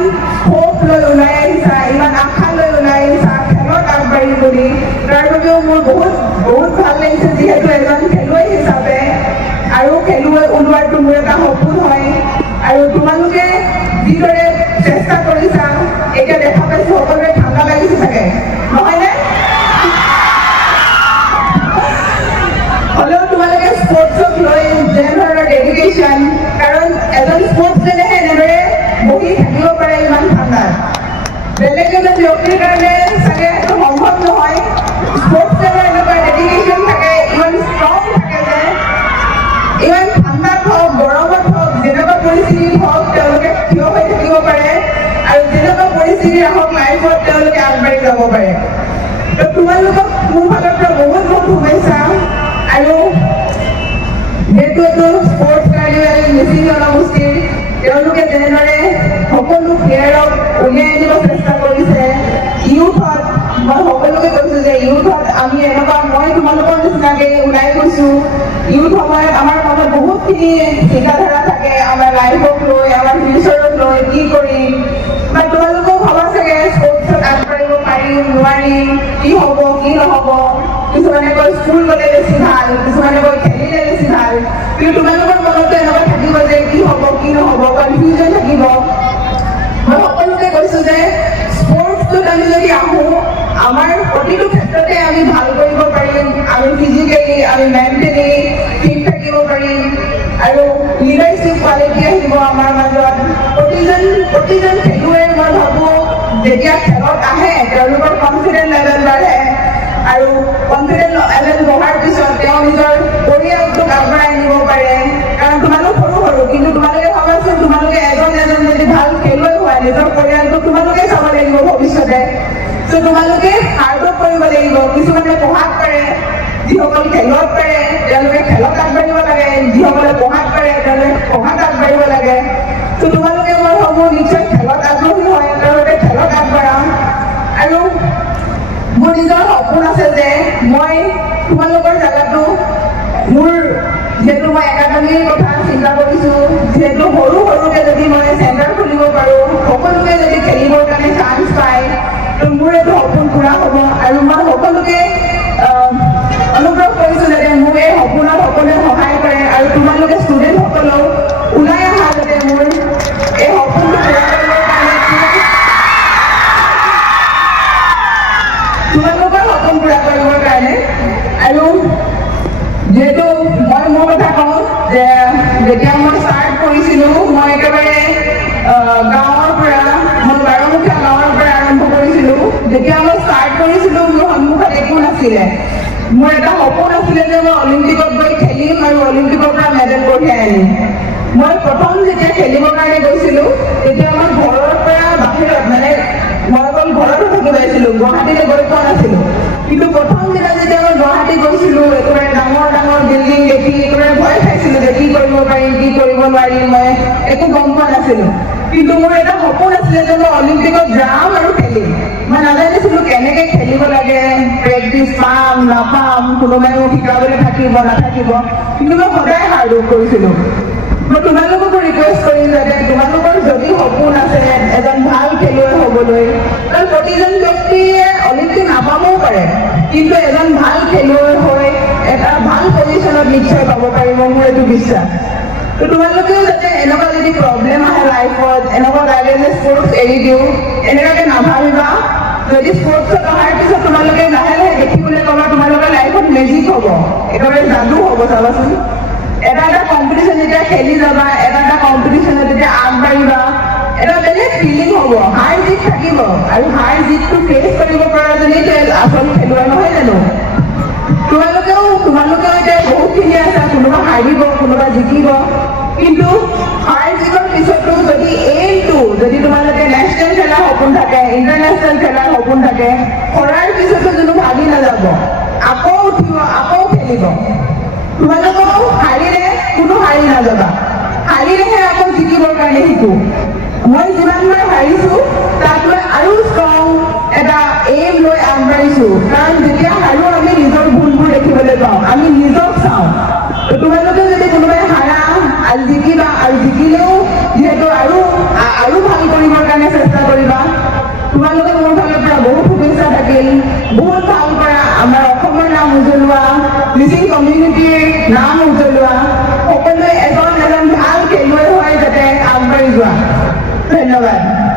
ইমান হোপ লৈ ওলাই আহিছা, ইমান আশা লৈ ওলাই আহিছা খেলত আগবাঢ়ি বুলি, তাৰ বাবেও মোৰ বহুত বহুত ভাল লাগিছে, যিহেতু এজন খেলুৱৈ হিচাপে আৰু খেলুৱৈ ওলোৱাটো মোৰ এটা সপোন হয়। আৰু তোমালোকে যিদৰে চেষ্টা কৰিছা, এতিয়া দেখা পাইছো সকলোৰে ঠাণ্ডা লাগিছে চাগে, নহয়নে? হ'লেও তোমালোকে স্পৰ্টছক লৈ যেনেধৰণৰ ডেডিকেশ্যন, কাৰণ এজন স্পৰ্টছমেনেহে এনেদৰে বহি থাকিব পাৰে ইমান ঠাণ্ডাত। বেলেগ এজন ব্যক্তিৰ কাৰণে চাগে এইটো সম্ভৱ নহয়। স্পৰ্টছমেনৰ এনেকুৱা ডেডিকেশ্যন থাকে, ইমান ষ্ট্ৰং থাকে যে ইমান ঠাণ্ডাত হওক, গৰমত হওক, যেনেকুৱা পৰিস্থিতিত হওক তেওঁলোকে থিয় হৈ থাকিব পাৰে আৰু যেনেকুৱা পৰিস্থিতি আহক লাইফত তেওঁলোকে আগবাঢ়ি যাব পাৰে। তো তোমালোকক মোৰ ফালৰ পৰা বহুত বহুত শুভেচ্ছা। আৰু যিহেতু এইটো স্পৰ্টছ কাৰ্নিভেল মিচিং জনগোষ্ঠীৰ, তেওঁলোকে যেনেদৰে সকলো প্লেয়াৰক উলিয়াই আনিব চেষ্টা কৰিছে, ইউথত মই সকলোকে কৈছোঁ যে ইউথত আমি এনেকুৱা, মই তোমালোকৰ নিচিনাকে ওলাই গৈছোঁ। ইউথ সময়ত আমাৰ মনত বহুতখিনি চিন্তাধাৰা থাকে, আমাৰ লাইফক লৈ, আমাৰ ফিউচাৰক লৈ, কি কৰিম, বা তোমালোকেও ভাবা চাগে স্পৰ্টছত আগবাঢ়িব পাৰিম নোৱাৰিম, কি হ'ব কি নহ'ব। কিছুমানে কয় স্কুল গ'লে বেছি ভাল, কিছুমানে কয় খেলিলে বেছি ভাল, কিন্তু তোমালোকৰ মনতো এনেকুৱা থাকিব যে কি হ'ব কি নহ'ব, কনফিউজন থাকিব। মই সকলোকে কৈছোঁ যে স্পৰ্টছটোত আমি যদি আহোঁ, আমাৰ প্ৰতিটো ক্ষেত্ৰতে আমি ভাল কৰিব পাৰিম, আমি ফিজিকেলি, আমি মেণ্টেলি ফিট থাকিব পাৰিম আৰু লিডাৰশ্বিপ কোৱালিটি আহিব আমাৰ মাজত। প্ৰতিজন খেলুৱৈ মই ভাবোঁ যেতিয়া খেলত আহে তেওঁলোকৰ কনফিডেন্ট লেভেল বাঢ়ে আৰু কনফিডেন্ট লেভেল বঢ়াৰ পিছত তেওঁ নিজৰ পৰিয়ালটোক আগবঢ়াই নিব পাৰে। কাৰণ তোমালোক সৰু সৰু, কিন্তু তোমালোকে ভাবাচোন, তোমালোকে এজন যদি ভাল খেলুৱৈ হয়, নিজৰ পৰিয়ালটোক তোমালোকে চাব লাগিব ভৱিষ্যতে। চ' তোমালোকে হাৰ্ড ৱৰ্ক কৰিব লাগিব। কিছুমানে পঢ়াত পাৰে, যিসকল খেলত পাৰে তেওঁলোকে খেলত আগবাঢ়িব লাগে, যিসকলে পঢ়াত পাৰে তেওঁলোকে পঢ়াত আগবাঢ়িব লাগে। চ' তোমালোকে মই ভাবোঁ নিশ্চয় খেলত আগ্ৰহী হয়, তেওঁলোকে খেলত আগবাঢ়া। আৰু মোৰ নিজৰ সপোন আছে যে মই তোমালোকৰ জেগাটো, মোৰ যিহেতু মই একাডেমীৰ কথা চিন্তা কৰিছোঁ, যিহেতু সৰু সৰুকৈ যদি মই চেণ্টাৰ খুলিব পাৰোঁ, সকলোকে যদি খেলিবৰ কাৰণে চান্স পায়, তো মোৰ এইটো সপোন পূৰা হ'ব। আৰু মই সকলোকে অনুগ্ৰহ কৰিছোঁ যাতে মোক এই সপোনত সকলোৱে সহায় কৰে আৰু তোমালোকে ষ্টুডেণ্টসকলেও ওলাই অহা যাতে মোৰ এই সপোনটো পূৰা কৰিবৰ কাৰণে, তোমালোকৰ সপোন পূৰা কৰিবৰ কাৰণে। আৰু যিহেতু মই মোৰ কথা কওঁ যে যেতিয়া মই ষ্টাৰ্ট কৰিছিলোঁ, মই একেবাৰে গাঁৱৰ পৰা, মই বাৰমুখীয়া গাঁৱৰ পৰা আৰম্ভ কৰিছিলোঁ। যেতিয়া মই ষ্টাৰ্ট কৰিছিলোঁ মোৰ সন্মুখত একো নাছিলে। মোৰ এটা সপোন আছিলে যে মই অলিম্পিকত গৈ খেলিম আৰু অলিম্পিকৰ পৰা মেডেল কঢ়িয়াই আনিম। মই প্ৰথম যেতিয়া খেলিবৰ কাৰণে গৈছিলোঁ তেতিয়া মই ঘৰৰ পৰা বাহিৰত, মানে মই অকল ঘৰতো থাকি পাইছিলোঁ, গুৱাহাটীলৈ গৈ পোৱা নাছিলোঁ। কিন্তু প্ৰথম দিনা যেতিয়া মই গুৱাহাটী গৈছিলোঁ, একেবাৰে ডাঙৰ ডাঙৰ বিল্ডিং দেখি একেবাৰে ভয় খাইছিলোঁ যে কি কৰিব পাৰিম কি কৰিব নোৱাৰিম, মই একো গম পোৱা নাছিলোঁ। কিন্তু মোৰ এটা সপোন আছিলে যে মই অলিম্পিকত যাম আৰু খেলিম। মই নাজানিছিলোঁ কেনেকৈ খেলিব লাগে, প্ৰেক্টিচ পাম নাপাম, কোনোবাই মোক শিকাবলৈ থাকিব নাথাকিব, কিন্তু মই সদায় হাৰ্ড ৱৰ্ক কৰিছিলোঁ। মই তোমালোককো ৰিকুৱেষ্ট কৰিম যাতে তোমালোকৰ যদি সপোন আছে এজন ভাল খেলুৱৈ হ'বলৈ, কাৰণ প্ৰতিজন ব্যক্তিয়ে অলিম্পিক নাপাবও পাৰে, কিন্তু এজন ভাল খেলুৱৈ হৈ এটা ভাল পজিশ্যনত নিশ্চয় পাব পাৰিব, মোৰ এইটো বিশ্বাস। তো তোমালোকেও যাতে এনেকুৱা যদি প্ৰব্লেম আহে লাইফত, এনেকুৱা লাগে যে স্পৰ্টছ এৰি দিওঁ, এনেকুৱাকৈ নাভাবিবা। যদি স্পৰ্টছত অহাৰ পিছত তোমালোকে লাহে লাহে দেখিবলৈ পাবা তোমালোকৰ লাইফত মেজিক হ'ব, একেবাৰে যাদু হ'ব। চাবাচোন, এটা এটা কম্পিটিশ্যন যেতিয়া খেলি যাবা, এটা এটা কম্পিটিশ্যনত যেতিয়া আগবাঢ়িবা, এটা বেলেগ ফিলিং হ'ব, হাৰ জিত থাকিব আৰু হাৰ জিতটো ফেচ কৰিব পৰাজনেইতো আচল খেলুৱৈ, নহয় জানো? তোমালোকেও এতিয়া বহুতখিনি আছা, কোনোবা হাৰিব কোনোবা জিকিব, কিন্তু হাৰ জিতৰ পিছতো যদি এইমটো, যদি তোমালোকে নেশ্যনেল খেলাৰ সপোন থাকে, ইণ্টাৰনেশ্যনেল খেলাৰ সপোন থাকে, হৰাৰ পিছতো কোনো ভাগি নাযাব, আকৌ উঠিব আকৌ খেলিব। তোমালোকেও হাৰিলে কোনো হাৰি নাযাবা, হাৰিলেহে আকৌ জিকিবৰ কাৰণে শিকো। মই যিমানবাৰ হাৰিছোঁ তাত মই আৰু ষ্ট্ৰং এটা এইম লৈ আগবাঢ়িছোঁ, কাৰণ যেতিয়া হাৰো আমি নিজৰ ভুলবোৰ দেখিবলৈ পাওঁ, আমি নিজক চাওঁ। তোমালোকে যদি কোনোবাই হাৰা, আজি জিকিবা, আৰু জিকিলেও যিহেতু আৰু ভাল কৰিবৰ কাৰণে বহুত ভাল কৰা আমাৰ অসমৰ নাম উজ্বলোৱা মিচিং কমিউনিটিৰ নাম উজ্বলোৱা সকলোৱে এজন ভাল খেলুৱৈ হৈ যাতে আগবাঢ়ি যোৱা ধন্যবাদ